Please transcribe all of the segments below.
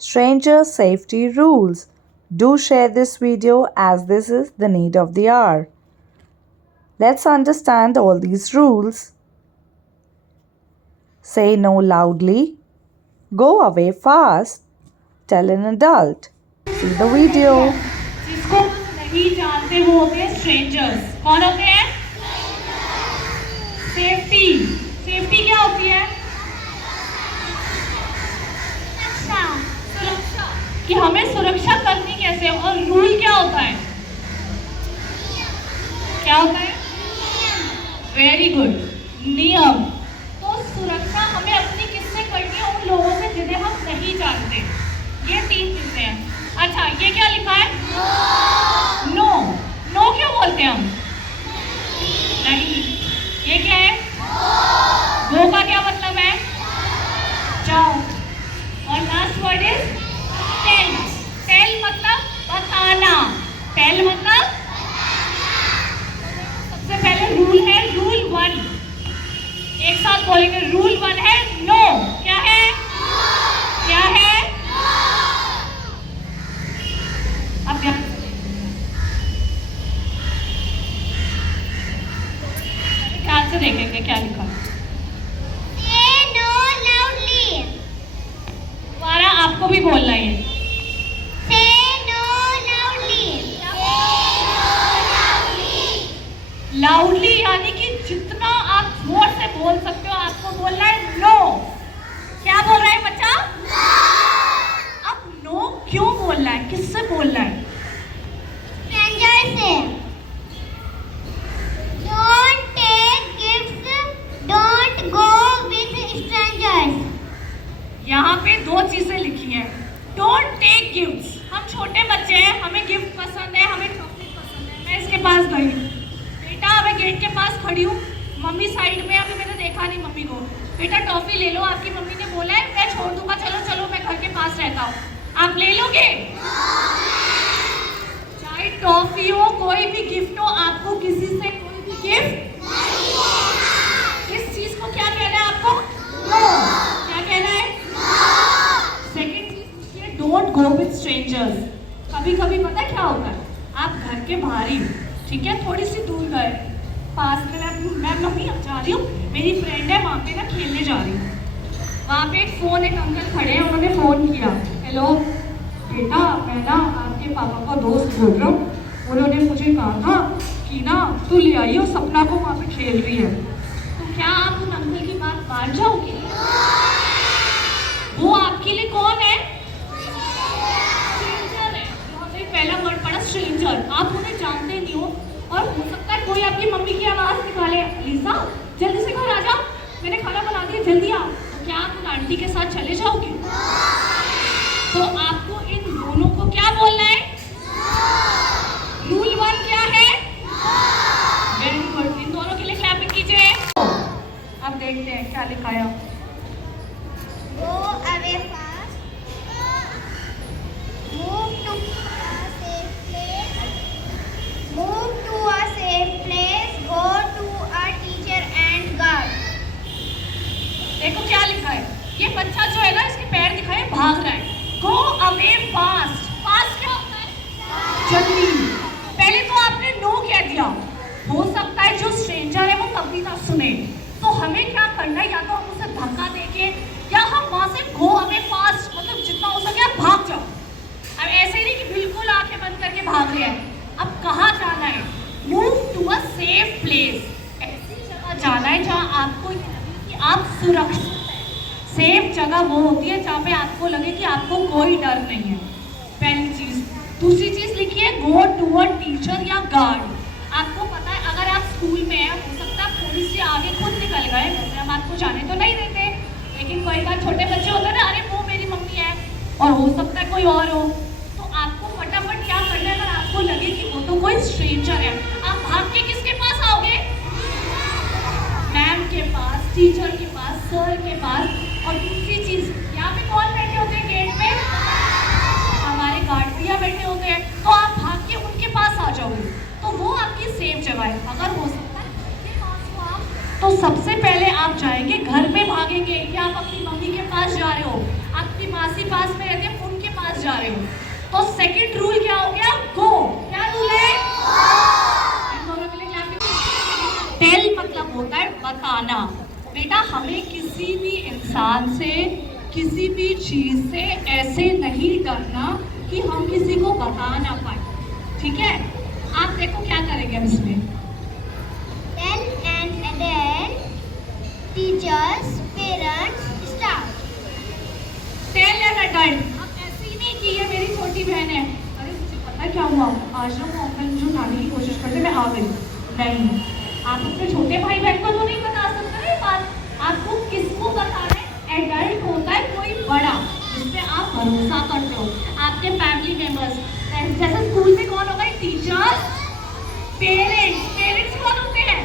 Stranger safety rules. Do share this video as this is the need of the hour. Let's understand all these rules. Say no loudly. Go away fast. Tell an adult. See the video. जिसको नहीं जानते वो होते हैं strangers. कौन होते हैं? Safety. Safety क्या होती है? सुरक्षा। कि हमें सुरक्षा करनी कैसे, और रूल क्या होता है? क्या होता है? वेरी गुड, नियम। तो सुरक्षा हमें अपनी किससे करनी है? उन लोगों से जिन्हें हम नहीं जानते। ये 3 चीजें हैं। अच्छा, ये क्या लिखा है? नो। नो क्यों बोलते हैं हम? नहीं। ये क्या है? गो का क्या मतलब है? जाओ। और last word is tell. Tell मतलब बताना। टेल मतलब सबसे पहले रूल है रूल 1। एक साथ बोलेंगे। रूल 1 है नो। क्या है? क्या है? अब ध्यान से देखेंगे क्या लिखा है। दोबारा आपको भी बोलना है। लाउडली यानी कि जितना आप जोर से बोल सकते हो आपको बोलना है नो। क्या बोल रहा है बच्चा? अब नो क्यों बोलना है? किससे बोलना है? स्ट्रेंजर से। Don't take gifts, don't go with strangers. यहाँ पे 2 चीजें लिखी हैं। Don't take gifts. हम छोटे बच्चे हैं, हमें गिफ्ट पसंद है, हमें चॉकलेट पसंद है। मैं इसके पास गई, बेटा मैं गेट के पास खड़ी हूँ, मम्मी साइड में, अभी मैंने देखा नहीं मम्मी को। बेटा टॉफी ले लो, आपकी मम्मी ने बोला है मैं छोड़ दूंगा, चलो चलो मैं घर के पास रहता हूँ। आप ले लोगे? चाहे टॉफी हो, कोई भी गिफ्ट हो, आपको किसी से कोई भी गिफ्ट इस चीज को क्या कहना है आपको? नो। क्या कहना है? सेकेंड चीज, डोंट गो विद स्ट्रेंजर्स। कभी कभी पता क्या होता है, आप घर के बाहर ही, ठीक है, थोड़ी सी दूर गए, पास में मैं मम्मी अब जा रही हूँ, मेरी फ्रेंड है वहाँ पे ना खेलने जा रही हूँ। वहाँ पे एक अंकल खड़े हैं, उन्होंने फ़ोन किया, हेलो बेटा मैं ना आपके पापा का दोस्त बोल रहा हूँ, उन्होंने मुझे कहा था कि ना तू ले आई हो सपना को, वहाँ पे खेल रही है। तो क्या आप उन अंकल की बात मान जाओगे? वो आपके लिए कौन है? स्ट्रेंजर है। तो पहला वर्ड पड़ा स्ट्रेंजर। आप उन्हें जानते नहीं हो, और हो सकता है कोई आपकी मम्मी की आवाज़ निकाले, लीसा जल्दी से घर आ जा, मैंने खाना बना दिया, जल्दी आ। तो क्या आप उन आंटी के साथ चले जाओगे? तो आपको इन दोनों को क्या बोलना है? रूल 1 क्या है? Very good. इन दोनों के लिए क्लैपिंग कीजिए। अब देखते हैं क्या लिखा है। Go away fast. Move to a safe place. Move to a safe place. Go to a teacher and guard. देखो क्या लिखा है। ये बच्चा जो है ना, इसके पैर दिखाए भाग रहा है। Go away fast. फास्ट क्या होता है? जल्दी। पहले तो आपने नो कह दिया, हो सकता है जो स्ट्रेंजर है वो तब भी ना सुने। तो हमें क्या करना है, या तो हम उसे धक्का देके, या हम वहां से गो अवे फास्ट, मतलब जितना हो सके आप भाग जाओ। अब ऐसे नहीं कि बिल्कुल आंखें बंद करके भाग रहे हैं। अब कहाँ जाना है? Move to a safe place. ऐसी जगह जाना है जहाँ आपको लगे कि आप सुरक्षित हैं। सेफ जगह वो होती है जहाँ पे आपको लगे कि आपको कोई डर नहीं है। पहली चीज। दूसरी चीज लिखी है गो टू अ टीचर या गार्ड। आपको पता है अगर आप स्कूल में हैं, हो सकता है थोड़ी सी आगे खुद निकल गए, वैसे हम आपको जाने तो नहीं देते, लेकिन कोई बार छोटे बच्चे होते हैं ना, अरे वो मेरी मम्मी है, और हो सकता है कोई और हो, तो आपको फटाफट क्या करना है, अगर आपको लगे कि वो तो कोई स्ट्रेंजर है, आप भाग के किसके पास आओगे? मैम के पास, टीचर के पास, सर के पास। और दूसरी चीज, यहाँ पे कौन बैठे होते हैं गेट में? हमारे गार्ड भैया बैठे होते हैं, तो आप भाग के उनके पास आ जाओगे, तो वो आपकी सेफ जगह है। अगर हो सकता है उनके पास हो आप, तो सबसे पहले आप जाएंगे घर पे भागेंगे, या आप अपनी मम्मी के पास जा रहे हो, आपकी मासी पास में रहते हैं, जा रहे हो। तो सेकंड रूल क्या हो गया? गो। क्या रूल है? इन दोनों के लिए क्लैप। टेल मतलब होता है बताना। बेटा हमें किसी भी इंसान से, किसी भी चीज से ऐसे नहीं डरना कि हम किसी को बता ना पाए, ठीक है? आप देखो क्या करेंगे हम इसमें। Tell an adult, teachers, parents, staff. Tell an adult. अब ऐसे ही नहीं कि ये मेरी छोटी बहन है, अरे मुझे पता है क्या हुआ, आज ना वो अंकल मुझे उठाने की कोशिश करते, मैं आ गई। नहीं, आप अपने छोटे भाई बहन को तो नहीं बता सकते ना ये बात। आपको किसको बताना है? एडल्ट होता है कोई बड़ा जिसपे आप भरोसा करते हो, आपके फैमिली मेंबर्स। जैसे स्कूल में कौन होगा? Teachers, parents. पेरेंट्स कौन होते हैं?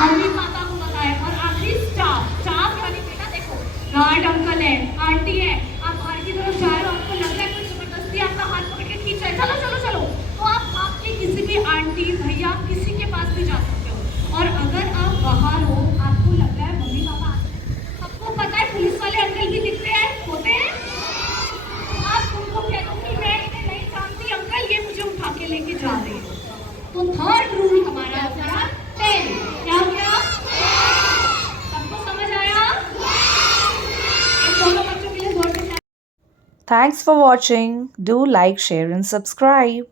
मम्मी पापा को पता है। और आखिरी स्टाफ। स्टाफ यानी बेटा देखो, गार्ड अंकल है, आंटी है, आप बाहर की तरफ जा रहे हो, आपको लग रहा है कोई जबरदस्ती आपका हाथ पकड़ के खींच रहा है, चलो चलो चलो, तो आप आपके किसी भी आंटी भैया किसी के पास भी जा सकते हो। और अगर आप बाहर हो, आपको लग रहा है मम्मी पापा आ रहे हैं, सबको पता है पुलिस वाले अंकल भी दिखते हैं, होते हैं, आप उनको कह दो कि मैं इन्हें नहीं जानती अंकल, ये मुझे उठा के लेके जा रहे हैं। तो थर्ड रूल हमारा हो गया टेल। क्या हो गया? सबको समझ आया? इन दोनों बच्चों के लिए जोर से Thanks for watching. Do like, share, and subscribe.